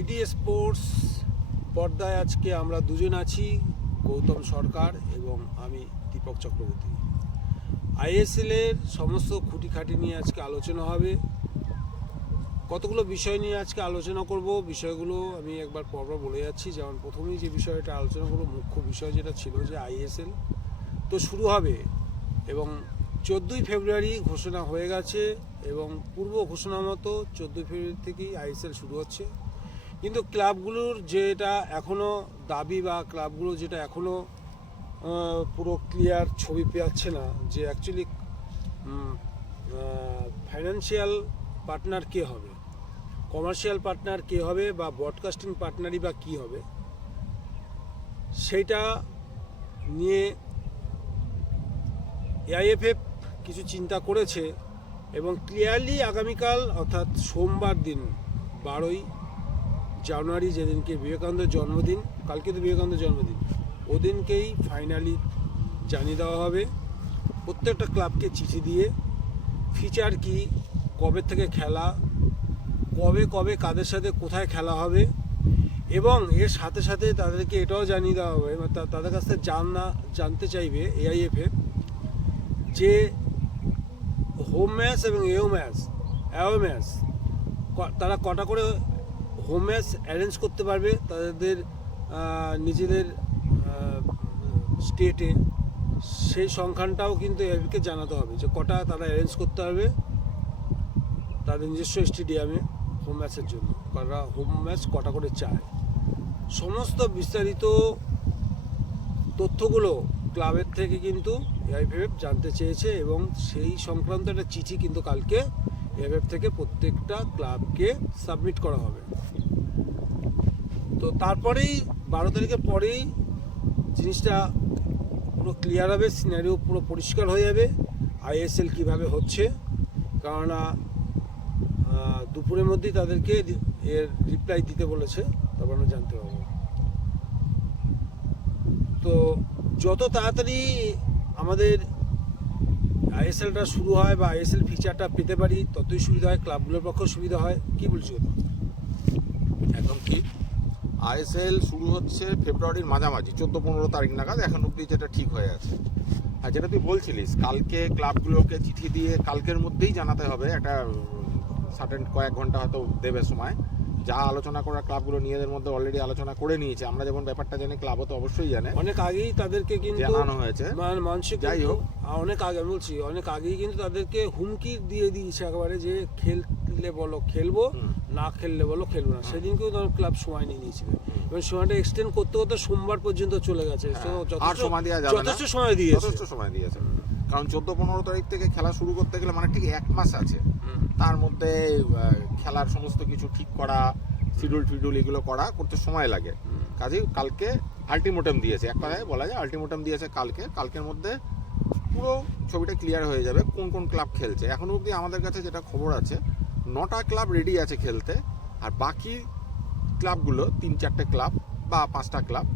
ED sports পর্দায় আজকে আমরা দুজন আছি, গৌতম সরকার এবং আমি দীপক চক্রবর্তী। আইএসএলের সমস্ত খুঁটিখাটি নিয়ে আজকে আলোচনা হবে। কতগুলো বিষয় নিয়ে আজকে আলোচনা করব। বিষয়গুলো আমি একবার পরপর বলে যাচ্ছি। যেমন প্রথমেই যে বিষয়টা আলোচনা করব, মুখ্য বিষয় যেটা ছিল যে আইএসএল তো শুরু হবে এবং 14ই ফেব্রুয়ারি ঘোষণা হয়ে গেছে এবং পূর্ব ঘোষণা মতো 14ই ফেব্রুয়ারি থেকেই আইএসএল শুরু হচ্ছে। কিন্তু ক্লাবগুলোর যেটা এখনও দাবি বা ক্লাবগুলো যেটা এখনও পুরো ক্লিয়ার ছবি পাচ্ছে না যে অ্যাকচুয়ালি ফাইন্যান্সিয়াল পার্টনার কে হবে, কমার্শিয়াল পার্টনার কে হবে বা ব্রডকাস্টিং পার্টনারই বা কী হবে, সেইটা নিয়ে এআইএফএফ কিছু চিন্তা করেছে এবং ক্লিয়ারলি আগামীকাল অর্থাৎ সোমবার দিন 12ই জানুয়ারি, যেদিনকে বিবেকানন্দের জন্মদিন, কালকে তো বিবেকানন্দের জন্মদিন, ওদিনকেই ফাইনালি জানিয়ে দেওয়া হবে প্রত্যেকটা ক্লাবকে চিঠি দিয়ে ফিচার কি, কবে থেকে খেলা, কবে কবে কাদের সাথে কোথায় খেলা হবে এবং এর সাথে সাথে তাদেরকে এটাও জানিয়ে দেওয়া হবে, তাদের কাছ থেকে জানতে চাইবে এআইএফএফ যে হোম ম্যাচ এবং অ্যাওয়ে ম্যাচ তারা কটা করে হোম ম্যাচ অ্যারেঞ্জ করতে পারবে তাদের নিজেদের স্টেটে, সেই সংখ্যানটাও কিন্তু এফকে জানাতে হবে যে কটা তারা অ্যারেঞ্জ করতে পারবে তাদের নিজস্ব স্টেডিয়ামে হোম ম্যাচের জন্য, তারা হোম ম্যাচ কটা করে চায়। সমস্ত বিস্তারিত তথ্যগুলো ক্লাবের থেকে কিন্তু এআইএফএফ জানতে চেয়েছে এবং সেই সংক্রান্ত একটা চিঠি কিন্তু কালকে এআইএফএফ থেকে প্রত্যেকটা ক্লাবকে সাবমিট করা হবে। তো তারপরেই 12 তারিখের পরেই জিনিসটা পুরো ক্লিয়ার হবে, সিনারিও পুরো পরিষ্কার হয়ে যাবে আইএসএল কীভাবে হচ্ছে, কেননা দুপুরের মধ্যেই তাদেরকে এর রিপ্লাই দিতে বলেছে, তারপর আমরা জানতে পারবো। তো যত তাড়াতাড়ি আমাদের আইএসএলটা শুরু হয় বা আইএসএল ফিচারটা পেতে পারি ততই সুবিধা হয়, ক্লাবগুলোর পক্ষেও সুবিধা হয়। কি বলছি? একদম ঠিক। আইএসএল শুরু হচ্ছে ফেব্রুয়ারির মাঝামাঝি 14-15 তারিখ নাগাদ, এখন অব্দি যেটা ঠিক হয়ে আছে। আর যেটা তুই বলছিলিস, কালকে ক্লাবগুলোকে চিঠি দিয়ে কালকের মধ্যেই জানাতে হবে, একটা সার্টেন কয়েক ঘন্টা হয়তো দেবে সময়। যা আলোচনা করা ক্লাবগুলো নিজেদের মধ্যে অলরেডি আলোচনা করে নিয়েছে, আমরা যেমন ব্যাপারটা জানি ক্লাবও তো অবশ্যই জানে, অনেক আগেই তাদেরকে কিন্তু জানানো হয়েছে। মানসিক, যাই হোক, অনেক আগে আমি বলছি, অনেক আগেই কিন্তু তাদেরকে হুমকি দিয়ে দিয়েছে একেবারে যে খেললে বলো খেলবো, না খেললে বলো খেলবো না। সেদিনকেও তো ক্লাব সময় নিয়ে নিয়েছিল এবং সময়টা এক্সটেন্ড করতে করতে সোমবার পর্যন্ত চলে গেছে। যথেষ্ট সময় দিয়েছে, কারণ 14-15 তারিখ থেকে খেলা শুরু করতে গেলে মানে ঠিক 1 মাস আছে। তার মধ্যে খেলার সমস্ত কিছু ঠিক করা, শিডিউল এগুলো করতে সময় লাগে। কাজেই কালকে আলটিমেটাম দিয়েছে, এক কথায় বলা যায় আলটিমেটাম দিয়েছে কালকের মধ্যে পুরো ছবিটা ক্লিয়ার হয়ে যাবে কোন কোন ক্লাব খেলছে। এখনো অবধি আমাদের কাছে যেটা খবর আছে 9টা ক্লাব রেডি আছে খেলতে, আর বাকি ক্লাবগুলো 3-4টে ক্লাব বা 5টা ক্লাব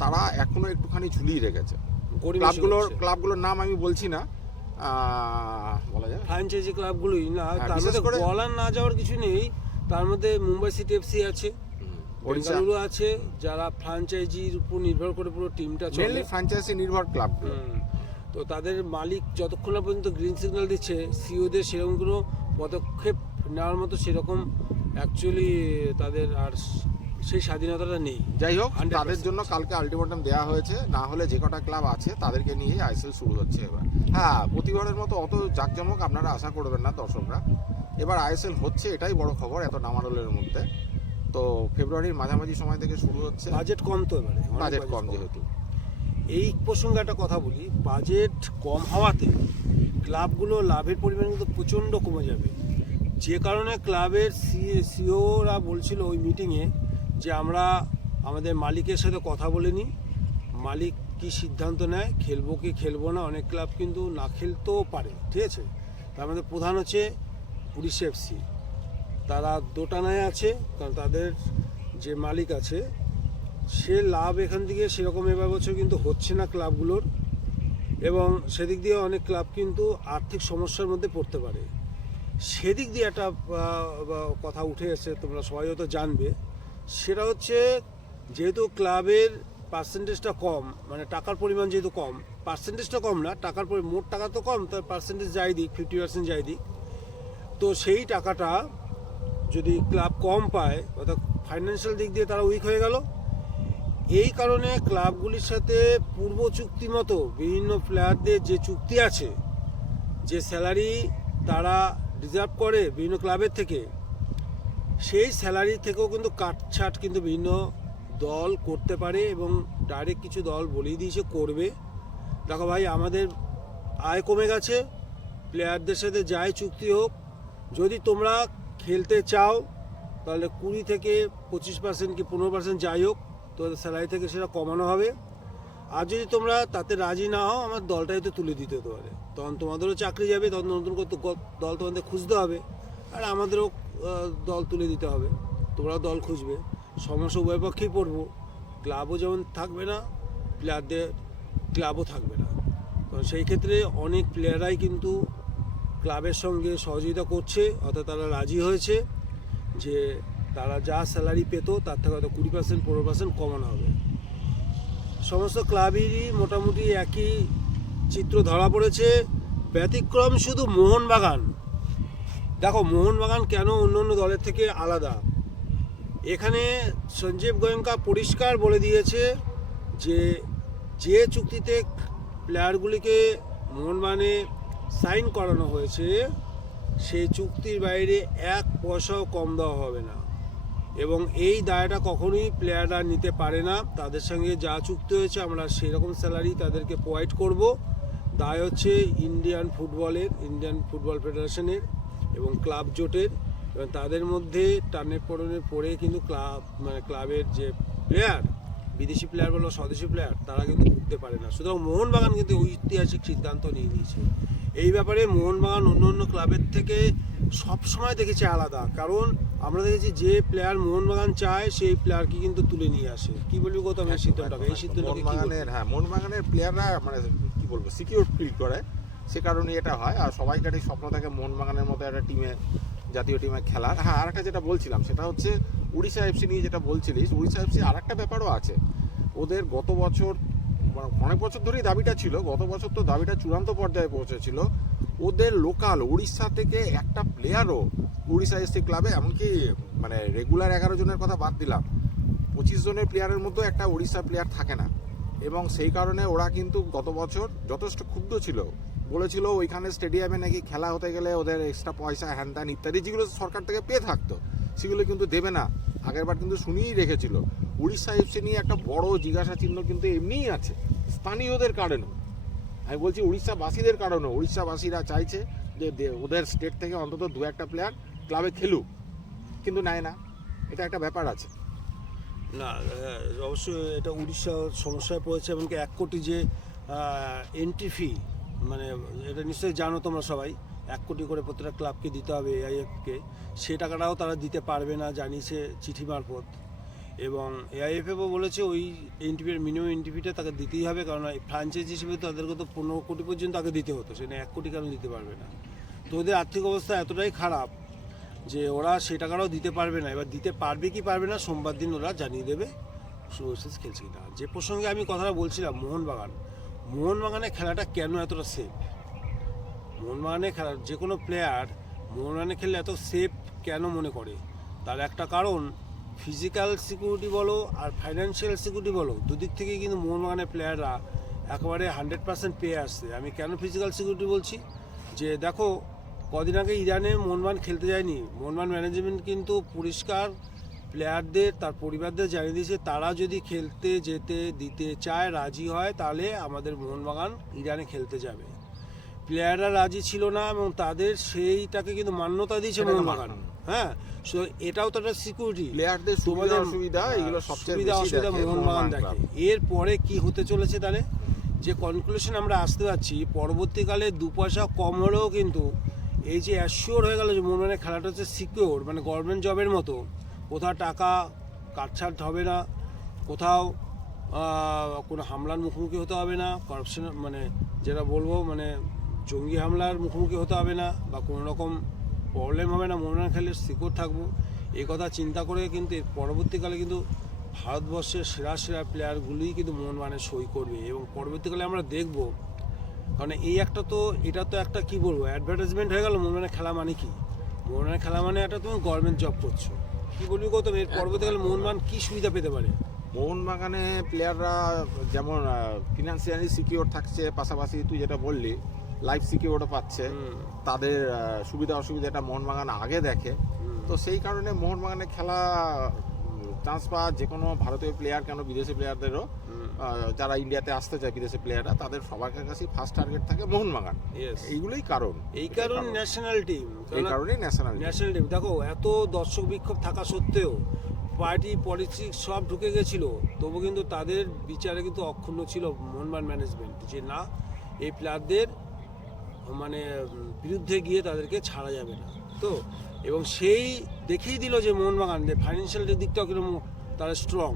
তারা এখনো একটুখানি ঝুলিয়ে রেখেছে। ক্লাবগুলোর নাম আমি বলছি না, বলা যায় ফ্র্যাঞ্চাইজি ক্লাবগুলোই না, তার মধ্যে বলার না যাওয়ার কিছু নেই। তার মধ্যে মুম্বাই সিটি এফসি আছে, বেঙ্গালুরু আছে, যারা ফ্র্যাঞ্চাইজির উপর নির্ভর করে পুরো টিমটা চলে, ফ্র্যাঞ্চাইজি নির্ভর ক্লাব। তো তাদের মালিক যতক্ষণ পর্যন্ত গ্রিন সিগন্যাল দিচ্ছে, সিওদের সেরকম কোনো পদক্ষেপ নেওয়ার মতো সেরকম অ্যাকচুয়ালি তাদের আর সেই স্বাধীনতাটা নেই। যাই হোক, তাদের জন্য কালকে আলটিমেটাম দেওয়া হয়েছে, না হলে যে কটা ক্লাব আছে তাদেরকে নিয়ে আইএসএল শুরু হচ্ছে এবার। হ্যাঁ, প্রতিবারের মতো অত জাঁকজমক আপনারা আশা করবেন না দর্শকরা, এবার আইএসএল হচ্ছে, এটাই বড় খবর এত নামাডোলের মধ্যে। তো ফেব্রুয়ারির মাঝামাঝি সময় থেকে শুরু হচ্ছে। বাজেট কম, তো এবারে বাজেট কম, যেহেতু এই প্রসঙ্গে একটা কথা বলি, বাজেট কম হওয়াতে ক্লাবগুলো লাভের পরিমাণ কিন্তু প্রচণ্ড কমে যাবে। যে কারণে ক্লাবের সিওরা বলছিল ওই মিটিংয়ে যে আমরা আমাদের মালিকের সাথে কথা বলে নিই, মালিক কি সিদ্ধান্ত নেয়, খেলবো কি খেলবো না। অনেক ক্লাব কিন্তু না খেলতেও পারে, ঠিক আছে। তার মধ্যে প্রধান হচ্ছে উড়িষ্যা এফসি, তারা দোটানায় আছে, কারণ তাদের যে মালিক আছে সে লাভ এখান থেকে সেরকম এবার বছর কিন্তু হচ্ছে না ক্লাবগুলোর, এবং সেদিক দিয়ে অনেক ক্লাব কিন্তু আর্থিক সমস্যার মধ্যে পড়তে পারে। সেদিক দিয়ে একটা কথা উঠে এসে তোমরা সবাই হয়তো জানবে সেটা হচ্ছে যেহেতু ক্লাবের পার্সেন্টেজটা কম, মানে টাকার পরিমাণ যেহেতু কম, পার্সেন্টেজটা কম না, টাকার মোট টাকা তো কম, তার পার্সেন্টেজ যাই দিক 50% যাই দিক, তো সেই টাকাটা যদি ক্লাব কম পায় অর্থাৎ ফাইন্যান্সিয়াল দিক দিয়ে তারা উইক হয়ে গেল। এই কারণে ক্লাবগুলির সাথে পূর্ব চুক্তি মতো বিভিন্ন প্লেয়ারদের যে চুক্তি আছে, যে স্যালারি তারা ডিজার্ভ করে বিভিন্ন ক্লাবের থেকে, সেই স্যালারি থেকেও কিন্তু কাটছাট কিন্তু বিভিন্ন দল করতে পারে এবং ডাইরেক্ট কিছু দল বলেই দিয়েছে করবে। দেখো ভাই, আমাদের আয় কমে গেছে, প্লেয়ারদের সাথে যাই চুক্তি হোক, যদি তোমরা খেলতে চাও তাহলে 20 থেকে 25% কি 15% যাই হোক তোমাদের স্যালারি থেকে সেটা কমানো হবে। আর যদি তোমরা তাতে রাজি না হও, আমার দলটাই তো তুলে দিতে হতে পারে, তখন তোমাদেরও চাকরি যাবে, তখন নতুন করে দল তোমাদের খুঁজতে হবে, আর আমাদেরও দল তুলে দিতে হবে, তোমরাও দল খুঁজবে, সমস্যা উভয় পক্ষেই পড়বো। ক্লাবও যেমন থাকবে না, প্লেয়ারদের ক্লাবও থাকবে না। কারণ সেই ক্ষেত্রে অনেক প্লেয়াররাই কিন্তু ক্লাবের সঙ্গে সহযোগিতা করছে, অর্থাৎ তারা রাজি হয়েছে যে তারা যা স্যালারি পেত তার থেকে হয়তো 20% 15% কমানো হবে। সমস্ত ক্লাবেরই মোটামুটি একই চিত্র ধরা পড়েছে, ব্যতিক্রম শুধু মোহনবাগান। দেখো মোহনবাগান কেন অন্য অন্য দলের থেকে আলাদা, এখানে সঞ্জীব গোয়েঙ্কা পরিষ্কার বলে দিয়েছে যে যে চুক্তিতে প্লেয়ারগুলিকে মোহনবাগানে সাইন করানো হয়েছে সেই চুক্তির বাইরে 1 পয়সাও কম দেওয়া হবে না, এবং এই দায়টা কখনোই প্লেয়াররা নিতে পারে না। তাদের সঙ্গে যা চুক্তি হয়েছে আমরা সেরকম স্যালারি তাদেরকে প্রোভাইড করব। দায় হচ্ছে ইন্ডিয়ান ফুটবল ফেডারেশনের এবং ক্লাব জোটের, এবং তাদের মধ্যে টানে পড়ে কিন্তু ক্লাবের যে প্লেয়ার, বিদেশি প্লেয়ার বলো স্বদেশি প্লেয়ার, তারা কিন্তু ঘুরতে পারে না। সুতরাং মোহনবাগান কিন্তু ঐতিহাসিক সিদ্ধান্ত নিয়ে নিয়েছে এই ব্যাপারে। মোহনবাগান অন্য অন্য ক্লাবের থেকে সবসময় দেখেছে আলাদা, কারণ আমরা দেখেছি যে প্লেয়ার মোহনবাগান চায় সেই প্লেয়ারকে কিন্তু তুলে নিয়ে আসে। কি বলবি গৌতম এই সিদ্ধান্তটাকে? এই সিদ্ধান্তটাকে মোহনবাগানের প্লেয়াররা মানে কি বলবো সিকিউর ফিল করে, সে কারণে এটা হয়। আর সবাইকারই স্বপ্ন থাকে মোহনবাগানের মতো একটা টিমে, জাতীয় টিমে খেলার। হ্যাঁ, আর একটা যেটা বলছিলাম সেটা হচ্ছে উড়িষ্যা এফসি নিয়ে যেটা বলছিলিস, উড়িষ্যা এফসি আর একটা ব্যাপারও আছে। ওদের গত বছর অনেক বছর ধরেই দাবিটা ছিল, গত বছর তো দাবিটা চূড়ান্ত পর্যায়ে পৌঁছেছিল। ওদের লোকাল উড়িষ্যা থেকে একটা প্লেয়ারও উড়িষ্যা এফসি ক্লাবে, এমনকি মানে রেগুলার 11 জনের কথা বাদ দিলাম, 25 জনের প্লেয়ারের মধ্যে একটা উড়িষ্যা প্লেয়ার থাকে না। এবং সেই কারণে ওরা কিন্তু গত বছর যথেষ্ট ক্ষুব্ধ ছিল, বলেছিল ওইখানে স্টেডিয়ামে নাকি খেলা হতে গেলে ওদের এক্সট্রা পয়সা হ্যান ত্যান ইত্যাদি যেগুলো সরকার থেকে পেয়ে থাকতো সেগুলো কিন্তু দেবে না। আগেরবার কিন্তু শুনিয়েই রেখেছিল। উড়িষ্যা এফসি নিয়ে একটা বড় জিজ্ঞাসা চিহ্ন কিন্তু এমনিই আছে, স্থানীয়দের কারণেও। আমি বলছি উড়িষ্যাবাসীদের কারণেও। উড়িষ্যাবাসীরা চাইছে যে ওদের স্টেট থেকে অন্তত 2-1 প্লেয়ার ক্লাবে খেলুক, কিন্তু নেয় না। এটা একটা ব্যাপার আছে। না, অবশ্যই এটা উড়িষ্যা সমস্যায় পড়েছে। এমনকি 1 কোটি যে এন্ট্রি ফি, মানে এটা নিশ্চয়ই জানো তোমরা সবাই, 1 কোটি করে প্রত্যেকটা ক্লাবকে দিতে হবে এআইএফকে, সে টাকাটাও তারা দিতে পারবে না জানিয়েছে চিঠি মারফত। এবং এআইএফও বলেছে ওই এন্ট্রিফির মিনিমাম এন্ট্রিফিটা তাকে দিতেই হবে, কারণ ফ্র্যাঞ্চাইজি হিসেবে তাদেরকে তো 15 কোটি পর্যন্ত আগে দিতে হতো, সেটা 1 কোটি কেন দিতে পারবে না। তো ওদের আর্থিক অবস্থা এতটাই খারাপ যে ওরা সে টাকাটাও দিতে পারবে না। এবার দিতে পারবে কি পারবে না সোমবার দিন ওরা জানিয়ে দেবে সুরোসিস খেলছে কিনা। যে প্রসঙ্গে আমি কথাটা বলছিলাম, মোহনবাগানে খেলাটা কেন এতটা সেফ, মোহনবাগানে খেলার যে কোনো প্লেয়ার মোহনবাগানে খেললে এত সেফ কেন মনে করে, তার একটা কারণ ফিজিক্যাল সিকিউরিটি বলো আর ফাইন্যান্সিয়াল সিকিউরিটি বলো, দুদিক থেকেই কিন্তু মোহনবাগানের প্লেয়াররা একেবারে 100% পেয়ে আসছে। আমি কেন ফিজিক্যাল সিকিউরিটি বলছি, যে দেখো কদিন আগে ইরানে মোহনবাগান খেলতে যায়নি, মোহনবাগান ম্যানেজমেন্ট কিন্তু পরিষ্কার প্লেয়ারদের তার পরিবারদের জানিয়ে দিয়েছে তারা যদি খেলতে যেতে দিতে চায়, রাজি হয়, তাহলে আমাদের মোহনবাগান ইরানে খেলতে যাবে। প্লেয়াররা রাজি ছিল না এবং তাদের সেইটাকে কিন্তু মান্যতা দিয়েছে মোহনবাগান। হ্যাঁ, সো এটাও তো একটা সিকিউরিটি, প্লেয়ারদের সুবিধা অসুবিধা এগুলো সবচেয়ে বেশি অসুবিধা মোহনবাগান দেখে। এরপরে কি হতে চলেছে তাহলে, যে কনক্লুশন আমরা আসতে পারছি, পরবর্তীকালে 2 পয়সা কম হলেও কিন্তু এই যে অ্যাসিওর হয়ে গেল যে মোহনবাগানের খেলাটা হচ্ছে সিকিউর, মানে গভর্নমেন্ট জবের মতো, কোথাও টাকা কাটছাট হবে না, কোথাও কোনো হামলার মুখোমুখি হতে হবে না, করাপশন মানে যেটা বলবো মানে জঙ্গি হামলার মুখোমুখি হতে হবে না, বা কোনো রকম প্রবলেম হবে না, মোহনবাগান খেলে সিকিউর থাকবো। এই কথা চিন্তা করে কিন্তু এর পরবর্তীকালে কিন্তু ভারতবর্ষের সেরা সেরা প্লেয়ারগুলোই কিন্তু মোহনবাগানে সই করবে এবং পরবর্তীকালে আমরা দেখব। কারণ এই একটা তো এটা তো একটা কি বলবো অ্যাডভার্টাইজমেন্ট হয়ে গেল। মোহনবাগানের খেলা মানে কি? মোহনবাগানের খেলা মানে একটা তুমি গভর্নমেন্ট জব করছো। কি বলবি গৌতম, এর পরবর্তীকালে মোহনবাগান কি সুবিধা পেতে পারে? মোহনবাগানে প্লেয়াররা যেমন ফিনান্সিয়ালি সিকিউর থাকছে, পাশাপাশি তুই যেটা বললি লাইফ সিকিউরও পাচ্ছে, তাদের সুবিধা অসুবিধাটা মোহনবাগান আগে দেখে। তো সেই কারণে মোহনবাগানে খেলা চান্স পাওয়া যে কোনো ভারতীয় প্লেয়ার কেন বিদেশি প্লেয়ারদেরও যারা ইন্ডিয়াতে আসতে চায় বিদেশি প্লেয়াররা, তাদের সবার কাছে ফার্স্ট টার্গেট থাকে মোহনবাগান। এইগুলোই কারণ, এই কারণে ন্যাশনাল টিম, এই কারণেই ন্যাশনাল টিম। দেখো এত দর্শক বিক্ষোভ থাকা সত্ত্বেও পার্টি পলিটিক্স সব ঢুকে গেছিল, তবু কিন্তু তাদের বিচারে কিন্তু অক্ষুণ্ণ ছিল মোহনবাগান ম্যানেজমেন্ট যে না, এই প্লেয়ারদের মানে বিরুদ্ধে গিয়ে তাদেরকে ছাড়া যাবে না। তো এবং সেই দেখিয়ে দিল যে মোহনবাগানদের ফাইন্যান্সিয়াল দিকটাও কিরকম তারা স্ট্রং।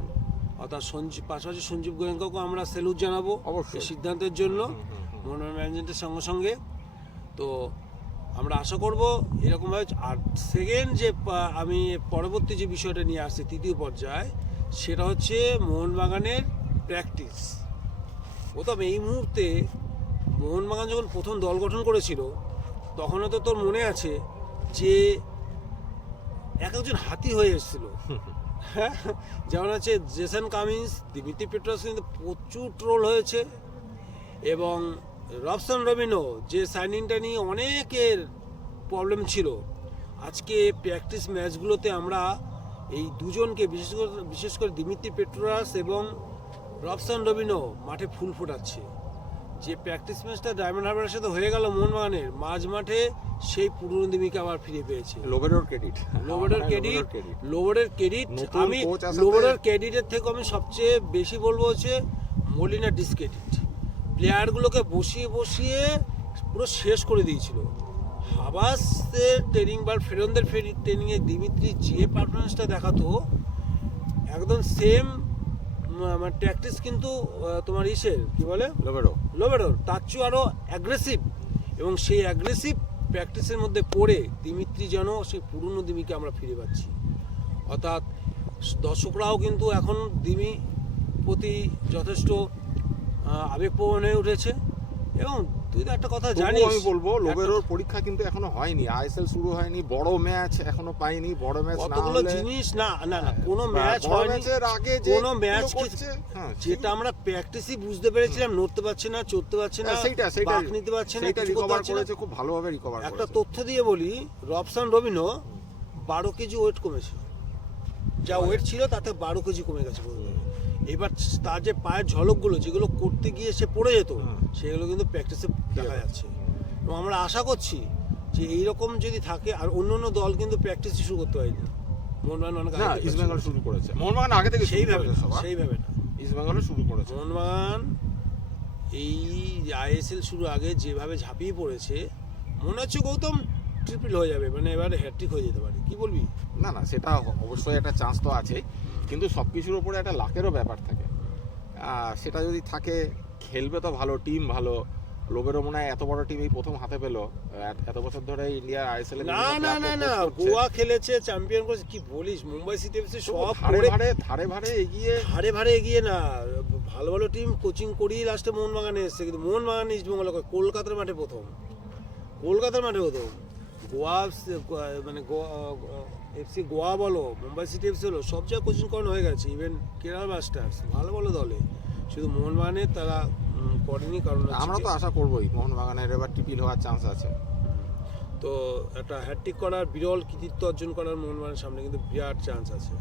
অর্থাৎ পাশাপাশি সঞ্জীব গোয়েঙ্কাকেও আমরা স্যালুট জানাবো অবশ্যই এই সিদ্ধান্তের জন্য মোহনবাগান ম্যানেজমেন্টের সঙ্গে সঙ্গে। তো আমরা আশা করব এরকমভাবে। আর সেকেন্ড যে আমি পরবর্তী যে বিষয়টা নিয়ে আসছি তৃতীয় পর্যায়ে, সেটা হচ্ছে মোহনবাগানের প্র্যাকটিস। প্রথম এই মুহূর্তে মোহনবাগান যখন প্রথম দল গঠন করেছিল তখন তো তোর মনে আছে যে একজন হাতি হয়ে এসেছিল। হ্যাঁ, যেমন আছে জেসন কামিন্স, দিমিত্রি পেট্রাস কিন্তু প্রচুর ট্রোল হয়েছে, এবং রবসন রবিনো যে সাইনিংটা নিয়ে অনেকের প্রবলেম ছিল। আজকে প্র্যাকটিস ম্যাচগুলোতে আমরা এই দুজনকে বিশেষ করে দিমিত্রি পেট্রাস এবং রবসন রবিনো মাঠে ফুল ফোটাচ্ছে। যে প্র্যাকটিস ম্যাচটা ডায়মন্ড হারবারের সাথে হয়ে গেল মোহনবাগানের, মাঝ মাঠে সেই পুরনো দিমিকে আবার ফিরে পেয়েছে। লোবেডোর ক্রেডিট আমি লোবেডোর ক্রেডিটের থেকে আমি সবচেয়ে বেশি বলবো হচ্ছে মলিনার ডিসক্রেডিট। প্লেয়ারগুলোকে বসিয়ে বসিয়ে পুরো শেষ করে দিয়েছিল। হাবাসের ট্রেনিং বা ফেরনদের ট্রেনিংয়ে দিমিত্রি যে পারফরমেন্সটা দেখাতো একদম সেম মানে প্র্যাকটিস কিন্তু তোমার ইসের কি বলে লোবেডোর তার চেয়ে আরও অ্যাগ্রেসিভ, এবং সেই অ্যাগ্রেসিভ প্র্যাকটিসের মধ্যে পড়ে দিমিত্রি যেন সেই পুরনো দিমিকে আমরা ফিরে পাচ্ছি। অর্থাৎ দর্শকরাও কিন্তু এখন দিমি প্রতি যথেষ্ট আবেগপ্রবণ হয়ে উঠেছে। এবং তুই তো একটা কথা জানিস, আমি বলবো লোবেরোর পরীক্ষা কিন্তু এখনো হয়নি, আইএসএল শুরু হয়নি, বড় ম্যাচ এখনো পাইনি। বড় ম্যাচ না কতগুলো জিনিস না কোনো ম্যাচ হয়নি, ম্যাচের আগে যে কোনো ম্যাচ যেটা আমরা প্র্যাকটিসই বুঝতে পেরেছিলাম নড়তে পারছে না, চড়তে পারছে না, বাঁক নিতে পারছে না, সেটা রিকভার করেছে, খুব ভালোভাবে রিকভার করেছে। একটা তথ্য দিয়ে বলি, রবসন রবিনো 12 কেজি ওয়েট কমেছে, যা ওয়েট ছিল তাতে 12 কেজি কমে গেছে। এবার তার যে পায়ের ঝলকগুলো যেগুলো করতে গিয়ে সে পড়ে যেত, সেগুলো কিন্তু প্র্যাকটিসে দেখা যাচ্ছে। এবং আমরা আশা করছি যে এইরকম যদি থাকে, আর অন্য অন্য দল কিন্তু প্র্যাকটিসই শুরু করতে হয়নি, মোহনবাগান অনেক আগে ইস্ট বেঙ্গল শুরু করেছে। মোহনবাগান আগে থেকে সেইভাবে না, ইস্ট বেঙ্গল শুরু করেছে। মোহনবাগান এই আইএসএল শুরু আগে যেভাবে ঝাঁপিয়ে পড়েছে, মনে হচ্ছে গৌতম ট্রিপল হয়ে যাবে, মানে এবারে হ্যাট্রিক হয়ে যেতে পারে। কি বলবি? না সেটা অবশ্যই একটা চান্স তো আছে, কিন্তু সব কিছুর উপরে একটা লাকেরও ব্যাপার থাকে। সেটা যদি থাকে, খেলবে তো ভালো, টিম ভালো। লোবেরো মনে হয় এত বড় টিম এই প্রথম হাতে পেলো, এত বছর ধরে ইন্ডিয়া আইএসএল না গোয়া খেলেছে, চ্যাম্পিয়ন করেছে। কি বলিস, মুম্বাই সিটি এফসি সব ধারে ভারে এগিয়ে না, ভালো ভালো টিম কোচিং করিয়ে লাস্টে মোহনবাগানে এসছে। কিন্তু মোহনবাগান ইস্ট বেঙ্গল কলকাতার মাঠে প্রথম গোয়া মানে এফসি গোয়া বলো, মুম্বাই সিটি এফসি হলো, সব জায়গায় কোচিং করানো হয়ে গেছে। ইভেন কেরালা ব্লাস্টার্স ভালো ভালো দলে, শুধু মোহনবাগানে তারা করেনি। কারণ আমরা তো আশা করবোই মোহনবাগানের এবার ট্রিপল হওয়ার চান্স আছে। তো একটা হ্যাট্রিক করার বিরল কৃতিত্ব অর্জন করার মোহনবাগানের সামনে কিন্তু বিরাট চান্স আছে।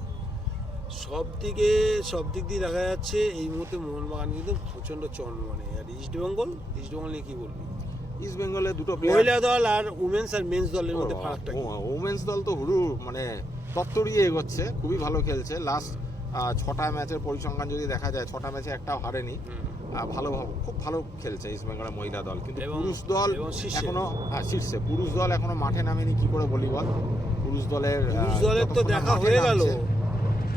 সব দিক দিয়ে দেখা যাচ্ছে এই মুহূর্তে মোহনবাগান কিন্তু প্রচণ্ড চন্দ্রমানে। আর ইস্টবেঙ্গল নিয়ে কি বলবি? ইস্ট বেঙ্গলে দুটো মহিলা দল আর উমেন্স আর মেন্স দলের মধ্যে ফারাকটা, উমেন্স দল তো হুরু মানে তত্তরিয়ে এগোচ্ছে, খুবই ভালো খেলছে। লাস্ট 6টা ম্যাচের পরিসংখ্যান যদি দেখা যায়, 6টা ম্যাচে একটাও হারেনি, খুব ভালো খেলছে ইস্ট বেঙ্গলের মহিলা দল। কিন্তু পুরুষ দল এখনো শীর্ষে, পুরুষ দল এখনো মাঠে নামেনি। কি করে বলি বল, পুরুষ দলের তো দেখা হয়ে গেল,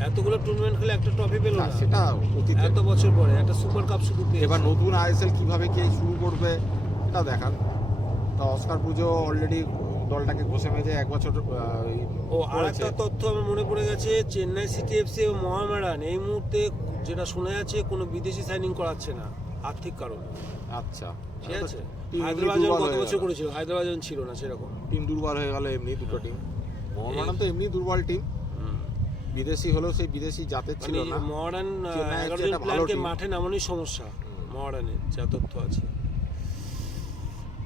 এতগুলো টুর্নামেন্ট খেলে একটা ট্রফি পেল না, সেটা এত বছর পরে একটা সুপার কাপ শুধু পেয়েছে। এবার নতুন আইএসএল কিভাবে কে শুরু করবে এটা দেখার। তা অস্কার পুজো অলরেডি দলটাকে ঘষে মেজে 1 বছর ও আরেকটা তথ্য আমার মনে পড়ে গেছে, চেন্নাই সিটি এফসি এবং মোহামেডান এই মুহূর্তে যেটা শোনা যাচ্ছে কোনো বিদেশি সাইনিং করাচ্ছে না আর্থিক কারণে। আচ্ছা, ঠিক আছে, টিম হায়দ্রাবাদ দুর্বল গত হয়ে বছর গেল। করেছিল, হায়দ্রাবাদ ছিল না সেরকম। টিম দুর্বল হয়ে গেল এমনি দুটো টিম। মোহামেডান তো এমনি দুর্বল টিম, বিদেশি হলেও সেই বিদেশি জাতের ছিল মানে না। মডার্ন চেন্নাই 11 হচ্ছে জন একটা ভালো প্লেয়ারকে team। মাঠে নামানোই সমস্যা মডার্নের, যা তথ্য আছে।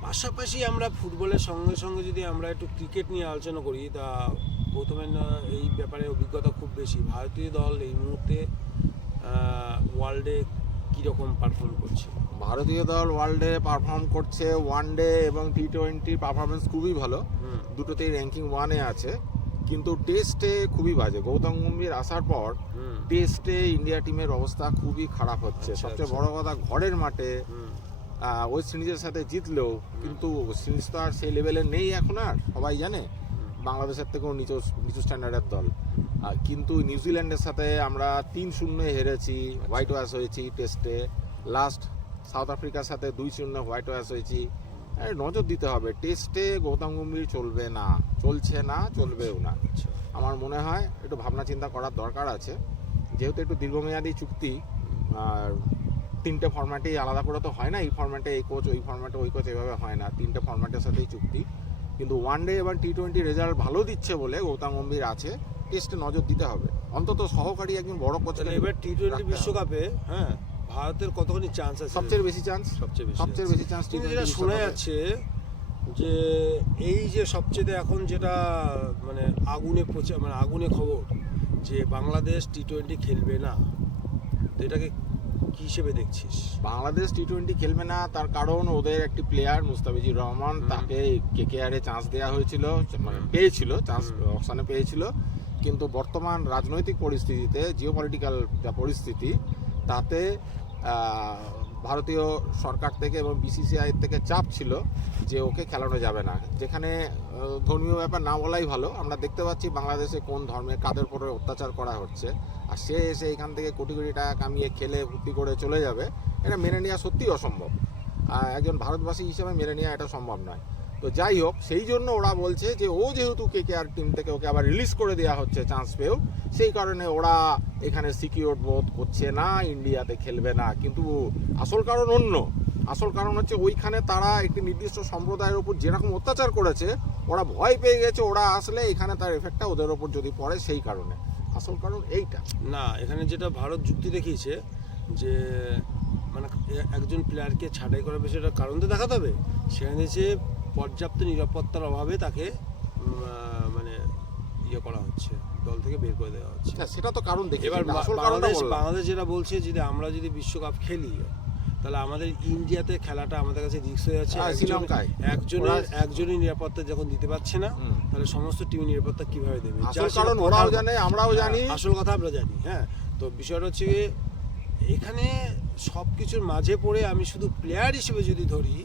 পাশাপাশি আমরা ফুটবলের সঙ্গে সঙ্গে যদি আমরা একটু ক্রিকেট নিয়ে আলোচনা করি, তা গৌতমের এই ব্যাপারে অভিজ্ঞতা খুব বেশি। ভারতীয় দল এই মুহূর্তে ওয়ার্ল্ডে কীরকম পারফর্ম করছে? ভারতীয় দল ওয়ার্ল্ডে পারফর্ম করছে, ওয়ানডে এবং টি20 পারফরমেন্স খুবই ভালো, দুটোতেই র্যাঙ্কিং 1-এ আছে। কিন্তু টেস্টে খুবই বাজে। গৌতম গম্ভীর আসার পর টেস্টে ইন্ডিয়া টিমের অবস্থা খুবই খারাপ হচ্ছে। আচ্ছা, সবচেয়ে আচ্ছা। বড় কথা, ঘরের মাঠে ওয়েস্ট ইন্ডিজের সাথে জিতলেও কিন্তু ওয়েস্ট ইন্ডিজ তো আর সেই লেভেলে নেই এখন, আর সবাই জানে বাংলাদেশের থেকেও নিচু স্ট্যান্ডার্ডের দল। কিন্তু নিউজিল্যান্ডের সাথে আমরা 3-0 হেরেছি, হোয়াইট ওয়াশ হয়েছি টেস্টে। লাস্ট সাউথ আফ্রিকার সাথে 2-0 হোয়াইট ওয়াশ হয়েছি। নজর দিতে হবে, টেস্টে গৌতম গম্ভীর চলবে না, চলছে না, চলবেও না। আমার মনে হয় একটু ভাবনা চিন্তা করার দরকার আছে, যেহেতু একটু দীর্ঘমেয়াদী চুক্তি। আর 3টে ফরম্যাটেই আলাদা করে তো হয় না, এই ফরম্যাটে এই কোচ, ওই ফরম্যাটে ওই কোচ, এভাবে হয় না। 3টে ফরম্যাটের সাথেই চুক্তি। কিন্তু ওয়ানডে এবং টি20 রেজাল্ট ভালো দিচ্ছে বলে গৌতম গম্ভীর আছে, টেস্টে নজর দিতে হবে। অন্তত সহকারী একজন বড় কোচ। এবার টি20 বিশ্বকাপে হ্যাঁ ভারতের কতখানি চান্স আছে? সবচেয়ে বেশি চান্স, সবচেয়ে বেশি চান্স। কিন্তু যেটা শোনা যাচ্ছে যে এই যে সবচেয়ে এখন যেটা মানে আগুনে খবর যে বাংলাদেশ টি20 খেলবে না, তো এটাকে কি হিসেবে দেখছিস? বাংলাদেশ টি20 খেলবে না, তার কারণ ওদের একটি প্লেয়ার মুস্তাফিজুর রহমান, তাকে কেকেআরে চান্স দেওয়া হয়েছিল, মানে পেয়েছিল চান্স, অপশানে পেয়েছিল। কিন্তু বর্তমান রাজনৈতিক পরিস্থিতিতে, জিওপলিটিক্যাল যা পরিস্থিতি, তাতে ভারতীয় সরকার থেকে এবং বিসিসিআই থেকে চাপ ছিল যে ওকে খেলানো যাবে না। যেখানে ধর্মীয় ব্যাপার না বলাই ভালো। আমরা দেখতে পাচ্ছি বাংলাদেশে কোন ধর্মে কাদের উপরে অত্যাচার করা হচ্ছে, আর সে এসে এখান থেকে কোটি কোটি টাকা কামিয়ে খেলে ভর্তি করে চলে যাবে, এটা মেনে নেওয়া সত্যিই অসম্ভব। একজন ভারতবাসী হিসেবে মেনে নেওয়া এটা সম্ভব নয়। তো যাই হোক, সেই জন্য ওরা বলছে যে ও যেহেতু কেকেআর টিম থেকে ওকে আবার রিলিজ করে দেওয়া হচ্ছে চান্স পেয়েও, সেই কারণে ওরা এখানে সিকিউর বোধ করছে না, ইন্ডিয়াতে খেলবে না। কিন্তু আসল কারণ অন্য। আসল কারণ হচ্ছে ওইখানে তারা একটি নির্দিষ্ট সম্প্রদায়ের উপর যেরকম অত্যাচার করেছে, ওরা ভয় পেয়ে গেছে ওরা আসলে এখানে তার এফেক্টটা ওদের ওপর যদি পড়ে, সেই কারণে। আসল কারণ এইটা না। এখানে যেটা ভারত যুক্তি দেখিয়েছে যে মানে একজন প্লেয়ারকে ছাঁটাই করার বিষয়টা কারণ তো দেখাতে হবে। সেখানে দিয়েছে পর্যাপ্ত নিরাপত্তার অভাবে তাকে মানে ইয়ে করা হচ্ছে, দল থেকে বের করে দেওয়া হচ্ছে। সেটা তো কারণ দেখি। এবার বাংলাদেশ যেটা বলছে, যদি আমরা যদি বিশ্বকাপ খেলি তাহলে আমাদের ইন্ডিয়াতে খেলাটা আমাদের কাছে রিস্ক হয়ে যাচ্ছে। একজনই নিরাপত্তা যখন দিতে পারছে না, তাহলে সমস্ত টিম নিরাপত্তা কিভাবে দেবে? কারণ ওরাও জানে, আমরাও জানি, আসল কথা আমরা জানি। হ্যাঁ, তো বিষয়টা হচ্ছে এখানে সব কিছুর মাঝে পড়ে আমি শুধু প্লেয়ার হিসেবে যদি ধরি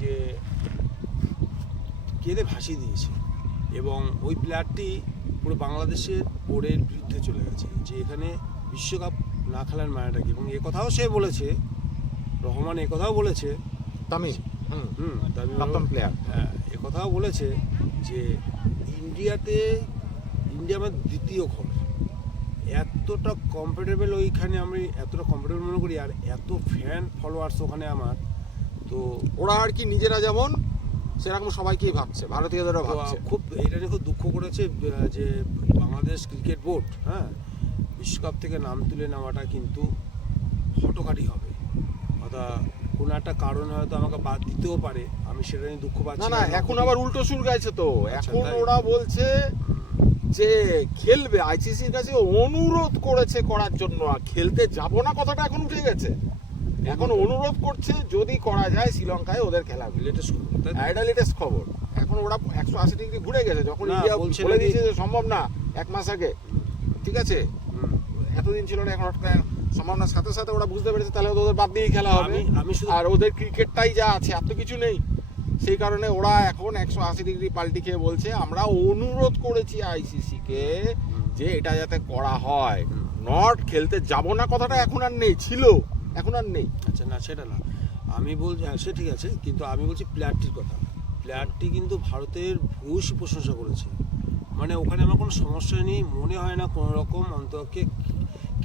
যে কেঁদে ভাসিয়ে দিয়েছে, এবং ওই প্লেয়ারটি পুরো বাংলাদেশের বোর্ডের বিরুদ্ধে চলে গেছে যে এখানে বিশ্বকাপ না খেলার মানেটা কি। এবং এ কথাও সে বলেছে, রহমান এ কথাও বলেছে, তামিম প্লেয়ার, হ্যাঁ, এ কথাও বলেছে যে ইন্ডিয়া আমার দ্বিতীয় ঘর, এতটা কমফোর্টেবল ওইখানে, আমি এতটা কমফোর্টেবল মনে করি, আর এত ফ্যান ফলোয়ার্স ওখানে আমার। তো ওরা আর কি নিজেরা যেমন সেরকম সবাইকেই ভাবছে, ভারতীয়দেরও ভাবছে। খুব এটা নিয়ে খুব দুঃখ করেছে যে বাংলাদেশ ক্রিকেট বোর্ড বিশ্বকাপ থেকে নাম তুলে নেওয়াটা কিন্তু হটকারী হবে। অর্থাৎ কোনো একটা কারণ হয়তো আমাকে বাদ দিতেও পারে, আমি সেটা নিয়ে দুঃখ পাচ্ছি না। এখন আবার উল্টো সুর গাইছে তো। এখন তাই? ওরা বলছে যে খেলবে, আইসিসির কাছে অনুরোধ করেছে করার জন্য, আর খেলতে যাব না কথাটা এখন উঠে গেছে। এখন অনুরোধ করছে যদি করা যায় শ্রীলঙ্কায় ওদের খেলা। লেটেস্ট খবর। এখন ওরা 180 ডিগ্রি ঘুরে গেছে। যখন ইন্ডিয়া বলে দিয়েছে যে সম্ভব না 1 মাস আগে, ঠিক আছে, এতদিন ছিল না, এখন সম্ভব না, সাথে সাথে ওরা বুঝতে পেরেছে তাহলে ওদের বাদ দিয়েই খেলা হবে। আর ওদের ক্রিকেটটাই যা আছে, আর তো কিছু নেই। সেই কারণে ওরা এখন 180 ডিগ্রি পাল্টি খেয়ে বলছে আমরা অনুরোধ করেছি আইসিসি কে যে এটা যাতে করা হয়, নট খেলতে যাব না কথাটা এখন আর নেই, ছিল, এখন আর নেই। আচ্ছা, না সেটা না, আমি বলছি সে ঠিক আছে, কিন্তু আমি বলছি প্লেয়ারটির কথা। প্লেয়ারটি কিন্তু ভারতের ভূয়সী প্রশংসা করেছে, মানে ওখানে আমার কোনো সমস্যা নেই, মনে হয় না কোনো রকম অন্তকে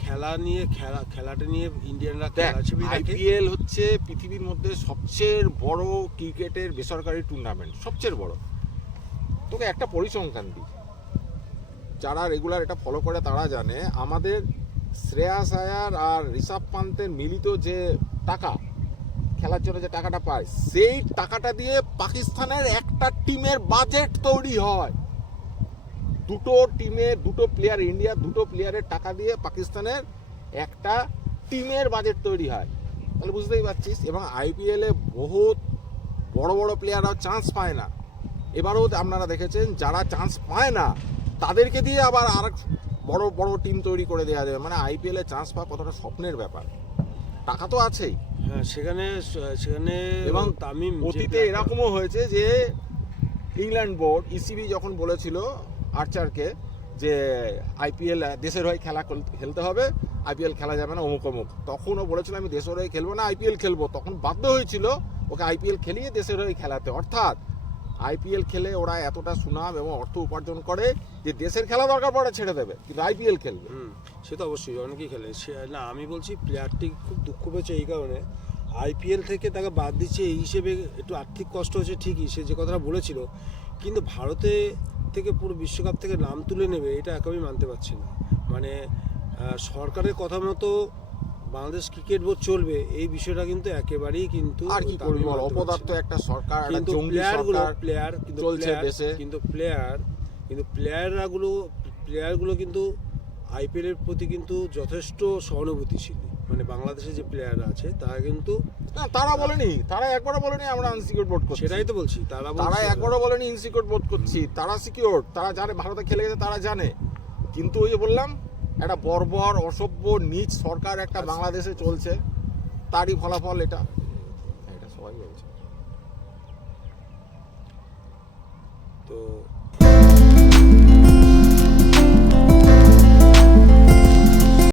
খেলাটা নিয়ে ইন্ডিয়ানরা খেলা হিসেবে দেখে। আইপিএল হচ্ছে পৃথিবীর মধ্যে সবচেয়ে বড় ক্রিকেটের বেসরকারি টুর্নামেন্ট, সবচেয়ে বড়। তোকে একটা পরিসংখ্যান দিই, যারা রেগুলার এটা ফলো করে তারা জানে, আমাদের শ্রেয়াস আয়ার আর ঋষভ পান্তের মিলিত যে টাকা, খেলার জন্য যে টাকাটা পায়, সেই টাকাটা দিয়ে পাকিস্তানের একটা টিমের বাজেট তৈরি হয়। দুটো টিমে দুটো প্লেয়ার, ইন্ডিয়া দুটো প্লেয়ারের টাকা দিয়ে পাকিস্তানের একটা টিমের বাজেট তৈরি হয়। তাহলে বুঝতেই পারছিস। এবং আইপিএলে বহুত বড় বড় প্লেয়াররাও চান্স পায় না। এবারও আপনারা দেখেছেন, যারা চান্স পায় না তাদেরকে দিয়ে আবার আর বড় বড় টিম তৈরি করে দেওয়া যাবে। মানে আইপিএলে চান্স পাওয়া কতটা স্বপ্নের ব্যাপার, টাকা তো আছেই। হ্যাঁ, সেখানে এবং তামিম অতীতে এরকমও হয়েছে যে ইংল্যান্ড বোর্ড ইসিবি যখন বলেছিল আর্চারকে যে আইপিএল দেশের হয়ে খেলতে হবে, আইপিএল খেলা যাবে না অমুক অমুক, তখন ও বলেছিল আমি দেশের হয়ে খেলবো না, আইপিএল খেলবো। তখন বাধ্য হয়েছিল ওকে আইপিএল খেলিয়ে দেশের হয়ে খেলাতে। অর্থাৎ আইপিএল খেলে ওরা এতটা সুনাম এবং অর্থ উপার্জন করে যে দেশের খেলা দরকার পড়ে ছেড়ে দেবে, কিন্তু আইপিএল খেলবে। সে তো অবশ্যই অনেকেই খেলে। না, আমি বলছি প্লেয়ারটি খুব দুঃখ পেয়েছে এই কারণে, আইপিএল থেকে তাকে বাদ দিচ্ছে এই হিসেবে একটু আর্থিক কষ্ট হচ্ছে ঠিকই, সে যে কথাটা বলেছিল, কিন্তু ভারতে থেকে পুরো বিশ্বকাপ থেকে নাম তুলে নেবে এটা একেবারেই মানতে পারছি না। মানে সরকারের কথা মতো বাংলাদেশ ক্রিকেট বোর্ড চলবে এই বিষয়টা কিন্তু একেবারেই কিন্তু আর কি করবি বল, অপদার্থ একটা সরকার, একটা জঙ্গি সরকার চলছে দেশে। কিন্তু প্লেয়ারগুলো কিন্তু আইপিএল এর প্রতি কিন্তু যথেষ্ট সহানুভূতিশীল। মানে বাংলাদেশে যে প্লেয়াররা আছে তারা কিন্তু তারা বলেনি, তারা একবারও বলেনি আমরা আনসিকিউর বোর্ড করছি। সেটাই তো বলছি, তারা একবারও বলেনি ইনসিকিউর বোর্ড করছি। তারা সিকিউর, তারা জানে ভারতে খেলে গেছে, তারা জানে। কিন্তু ওই যে বললাম, একটা বর্বর অসভ্য নীচ সরকার একটা বাংলাদেশে চলছে, তারই ফলাফল এটা সবাই বলছে। তো